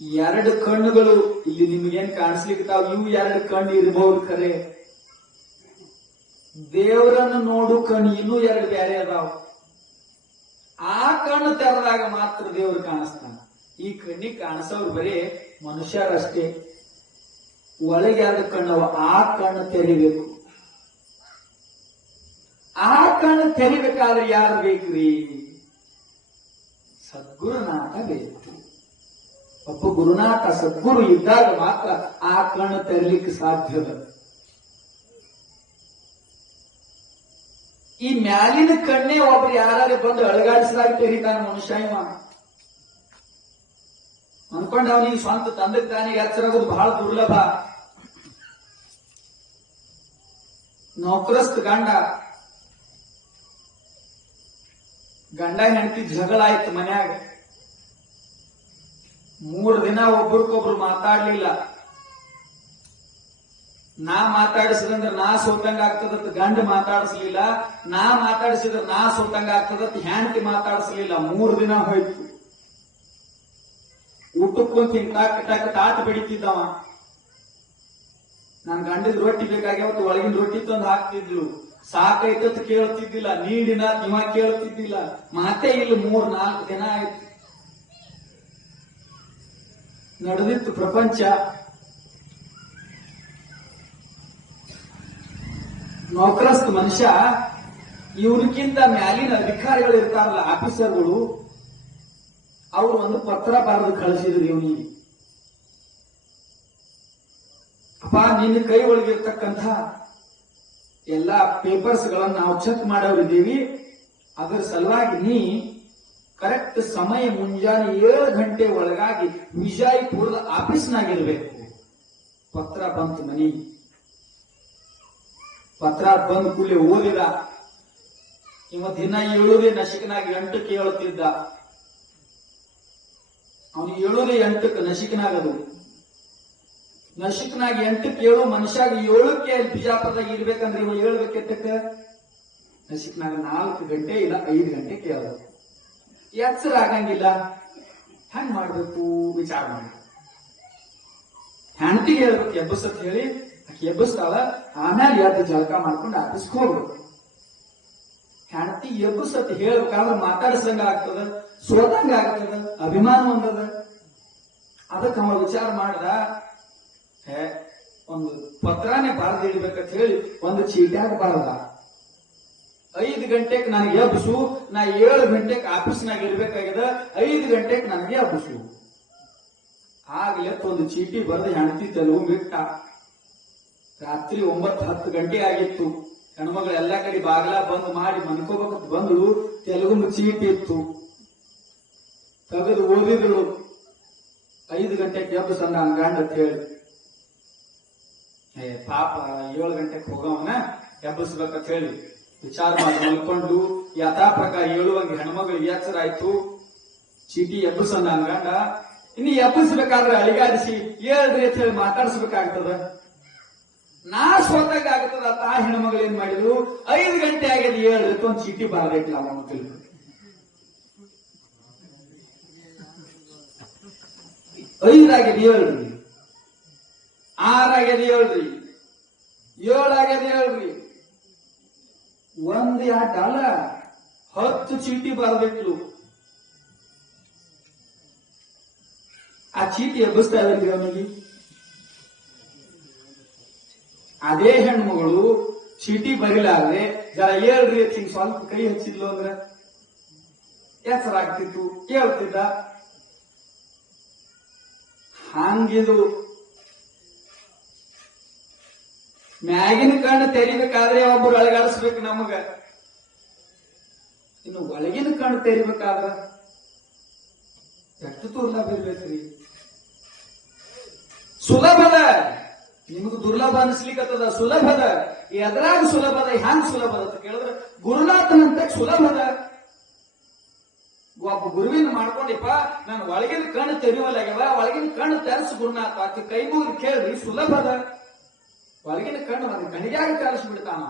ಎರಡು ಕಣ್ಣುಗಳು ಇಲ್ಲಿ ನಿಮಗೇನ್ ಕಾಣಿಸ್ಲಿಕ್ಕಾವ್, ಇವು ಎರಡು ಕಣ್ಣು ಇರಬಹುದು ಖರೆ. ದೇವರನ್ನು ನೋಡು ಕಣ್ಣು ಇನ್ನೂ ಎರಡು ಬ್ಯಾರೆ ಅದಾವ. ಆ ಕಣ್ಣು ತೆರೆದಾಗ ಮಾತ್ರ ದೇವರು ಕಾಣಿಸ್ತಾನ. ಈ ಕಣ್ಣಿಗೆ ಕಾಣಿಸೋರು ಬರೀ ಮನುಷ್ಯರಷ್ಟೇ. ಒಳಗೆ ಎರಡು ಕಣ್ಣವ, ಆ ಕಣ್ಣು ತೆರಿಬೇಕು. ಆ ಕಣ್ಣು ತೆರಿಬೇಕಾದ್ರೆ ಯಾರು ಬೇಕ್ರಿ? ಸದ್ಗುರುನಾಥ ಬೇಕು. ಒಬ್ಬ ಗುರುನಾಥ ಸದ್ಗುರು ಇದ್ದಾಗ ಮಾತ್ರ ಆ ಕಣ್ಣು ತೆರಲಿಕ್ಕೆ ಸಾಧ್ಯದ. ಈ ಮ್ಯಾಲಿನ ಕಣ್ಣೇ ಒಬ್ರು ಯಾರು ಬಂದು ಅಳಗಾಡಿಸಿದಾಗ ತೆರೀತಾನ ಮನುಷ್ಯ. ಇವ ಅನ್ಕೊಂಡ ಅವನಿಗೆ ಸ್ವಂತ ತಂದಕ್ಕೆ ತಾನಿಗೆ ಎಚ್ಚರಾಗೋದು ಬಹಳ ದುರ್ಲಭ. ನೌಕರಸ್ಥ ಗಂಡ ಹೆಂಡತಿ ಜಗಳ ಆಯ್ತು ಮನ್ಯಾಗ. 3 ದಿನ ಒಬ್ರಿಗೊಬ್ರು ಮಾತಾಡ್ಲಿಲ್ಲ. ನಾ ಮಾತಾಡಿಸಿದಂದ್ರೆ ನಾ ಸೋತಂಗ ಆಗ್ತದತ್ ಗಂಡ ಮಾತಾಡಿಸ್ಲಿಲ್ಲ, ನಾ ಮಾತಾಡಿಸಿದ್ರೆ ನಾ ಸೋತಂಗ ಆಗ್ತದತ್ ಹೆಂಡತಿ ಮಾತಾಡಿಸ್ಲಿಲ್ಲ. 3 ದಿನ ಹೋಯ್ತು. ಊಟಕ್ಕಂತ ಹಿಂಗ್ ತಾಟ್ ಬೆಡಿತಿದ್ದವ. ನನ್ ಗಂಡದ ರೊಟ್ಟಿ ಬೇಕಾಗ್ಯಾವತ್ತು ಒಳಗಿನ ರೊಟ್ಟಿ ತಂದು ಹಾಕ್ತಿದ್ಲು. ಸಾಕೈತತ್ ಕೇಳ್ತಿದ್ದಿಲ್ಲ, ನೀಡಿನ ಇವ ಕೇಳ್ತಿದ್ದಿಲ್ಲ. ಮಾತೇ ಇಲ್ಲಿ 3-4 ದಿನ ಆಯ್ತು. ನಡೆದಿತ್ತು ಪ್ರಪಂಚ. ನೌಕರಸ್ಥ ಮನುಷ್ಯ ಇವ್ರಿಗಿಂತ ಮ್ಯಾಲಿನ ಅಧಿಕಾರಿಗಳು ಇರ್ತಾರಲ್ಲ, ಆಫೀಸರ್ಗಳು, ಅವರು ಒಂದು ಪತ್ರ ಬರೆದು ಕಳಿಸಿದ್ರು ಇವನಿಗೆ. ಅಪ್ಪ, ನಿನ್ನ ಕೈ ಒಳಗಿರ್ತಕ್ಕಂಥ ಎಲ್ಲಾ ಪೇಪರ್ಸ್ ಗಳನ್ನ ನಾವು ಚೆಕ್ ಮಾಡೋರಿದ್ದೀವಿ. ಅದರ ಸಲುವಾಗಿ ನೀ ಕರೆಕ್ಟ್ ಸಮಯ ಮುಂಜಾನೆ 7 ಗಂಟೆ ಒಳಗಾಗಿ ವಿಜಯಪುರದ ಆಫೀಸ್ನಾಗಿರ್ಬೇಕು. ಪತ್ರ ಬಂತು ಮನಿ. ಪತ್ರ ಬಂದ ಕೂಡಲೇ ಓದಿದ. ಇವ ದಿನ 7 ನಶಿಕನಾಗಿ 8ಕ್ಕೆ ಹೇಳುತ್ತಿದ್ದ. ಅವನಿಗೆ 8 ನಶಿಕನಾಗದು. ನಶಿಕನಾಗಿ 8ಕ್ಕೆ ಹೇಳು ಮನುಷ್ಯಾಗ 7ಕ್ಕೆ ಬಿಜಾಪುರದಾಗ ಇರ್ಬೇಕಂದ್ರೆ ಇವ ಹೇಳ್ಬೇಕೆತ್ತಕ್ಕ ನಶಿಕನಾಗ 4 ಗಂಟೆ ಇಲ್ಲ 5 ಗಂಟೆ ಕೇಳೋದು. ಎಚ್ಚರ ಆಗಂಗಿಲ್ಲ. ಹೆಂಗ್ ಮಾಡ್ಬೇಕು ವಿಚಾರ ಮಾಡಿ. ಹೆಂಡತಿಗೆ ಹೇಳ್ಬೇಕು ಎಬ್ಬಸತ್ ಹೇಳಿ, ಆಕೆ ಎಬ್ಬಸ್ತಾಳ. ಆಮೇಲೆ ಎದ್ದು ಜಳಕ ಮಾಡ್ಕೊಂಡು ಆಫೀಸ್ಗೆ ಹೋಗ್ಬೇಕು. ಹೆಂಡತಿ ಎಬ್ಬಸತ್ ಹೇಳ್ಬೇಕಾದ್ರೆ ಮಾತಾಡ್ಸಂಗ ಆಗ್ತದ, ಸೋತಂಗ ಆಗ್ತದ, ಅಭಿಮಾನ ಒಂದದ. ಅದಕ್ಕೆ ಅವ ವಿಚಾರ ಮಾಡ್ದ, ಒಂದು ಪತ್ರನೇ ಬರೆದು ಇಡ್ಬೇಕಂತ ಹೇಳಿ ಒಂದು ಚೀಟ್ಯಾಗ ಬರದ. 5 ಗಂಟೆಗೆ ನನಗೆ ಎಬ್ಬಿಸು, ನಾ 7 ಗಂಟೆಗೆ ಆಫೀಸ್ನಾಗ ಇರ್ಬೇಕಾಗಿದೆ, 5 ಗಂಟೆಗೆ ನನಗೆ ಎಬ್ಬಿಸು. ಆಗ್ಲೇ ಒಂದು ಚೀಟಿ ಬರೆದು ಹೆಂಡತಿ ತೆಲುಗು ಬಿಟ್ಟ. ರಾತ್ರಿ 9-10 ಗಂಟೆ ಆಗಿತ್ತು. ಹೆಣ್ಮಗಳು ಎಲ್ಲಾ ಕಡೆ ಬಾಗಿಲ ಬಂದ್ ಮಾಡಿ ಮನ್ಕೋಬೇಕಂತ ಬಂದು ತೆಲುಗು ಚೀಟಿ ಇತ್ತು. ತೆಗೆದು ಓದಿದ್ರು. 5 ಗಂಟೆಗೆ ಎಬ್ಬಿಸಂದ ಗಂಡ ಅಂತ ಹೇಳಿ. ಪಾಪ 7 ಗಂಟೆಗೆ ಹೋಗವನ ಎಬ್ಬಿಸ್ಬೇಕಂತ ಹೇಳಿ ವಿಚಾರ ಮಾಡಿ ಮಲ್ಕೊಂಡು ಯಥಾ ಪ್ರಕಾರ 7 ಹೆಣ್ಮಗಳಿಗೆ ಎಚ್ಚರ ಆಯ್ತು. ಚೀಟಿ ಎಬ್ಬಿಸಂದ ಗಂಡ. ಇನ್ನು ಎಬ್ಬಿಸ್ಬೇಕಾದ್ರೆ ಅಳಿಗಾಡಿಸಿ 7 ಅಂತ ಹೇಳಿ ಮಾತಾಡಿಸ್ಬೇಕಾಗ್ತದ. ನಾ ಸ್ವತಃ ಆಗ್ತದ. ತಾ ಹೆಣ್ಮಗಳು ಏನ್ ಮಾಡಿದ್ರು, 5 ಗಂಟೆ ಆಗಿದೆ 7 ಒಂದು ಚೀಟಿ ಬರಬೇಕಿಲ್ಲ ಅವನು ತಿಳ್ಕೊಂಡು. 5 ಆಗಿದೆ 7, 6 ಆಗಿದೆ 7, 7 ಆಗಿದೆ 7. 1 2 ಅಲ್ಲ 10 ಚೀಟಿ ಬರಬೇಕು. ಆ ಚೀಟಿ ಎಬ್ಬಿಸ್ತಾ ಇದ್ರಿ ಅವನಿಗೆ. ಅದೇ ಹೆಣ್ಮಗಳು ಚೀಟಿ ಬರಿಲಾದ್ರೆ ಜರ ಹೇಳ್ರಿ ಹಿಂಗ್ ಸ್ವಲ್ಪ ಕೈ ಹಚ್ಚಿದ್ಲು ಅಂದ್ರೆ ಎಚ್ಚರ ಆಗ್ತಿತ್ತು, ಕೇಳ್ತಿದ್ದ. ಹಂಗಿದು ಮ್ಯಾಗಿನ ಕಣ್ಣು ತೆರಿಬೇಕಾದ್ರೆ ಒಬ್ಬರು ಅಳಗಾಡಿಸ್ಬೇಕು ನಮಗ. ಇನ್ನು ಒಳಗಿನ ಕಣ್ಣು ತೆರಿಬೇಕಾದ್ರ ಎಷ್ಟು ದುರ್ಲಭ ಇರ್ಬೇಕ್ರಿ. ಸುಲಭದ, ನಿಮಗೂ ದುರ್ಲಭ ಅನಿಸ್ಲಿಕ್ಕತ್ತದ. ಸುಲಭದ ಎದ್ರಾಗ ಸುಲಭದ, ಹ್ಯಾಂಗ್ ಸುಲಭದ ಅಂತ ಕೇಳಿದ್ರೆ ಗುರುನಾಥನಂತ ಸುಲಭದ. ಒಬ್ಬ ಗುರುವಿನ ಮಾಡ್ಕೊಂಡಿಪ್ಪ, ನಾನು ಒಳಗಿನ ಕಣ್ಣು ತೆರೆಯುವಲ್ಲಾಗ್ಯವ, ಒಳಗಿನ ಕಣ್ಣು ತೆರೆಸು ಗುರುನಾಥ ಆಕೆ ಕೈ ಮುಗಿದು ಕೇಳ್ರಿ. ಸುಲಭದ. ಒಳಗಿನ ಕಣ್ಣು ಒಂದು ಕಣಿಗಾಗಿ ತೆರೆಸಿ ಬಿಡ್ತಾನ.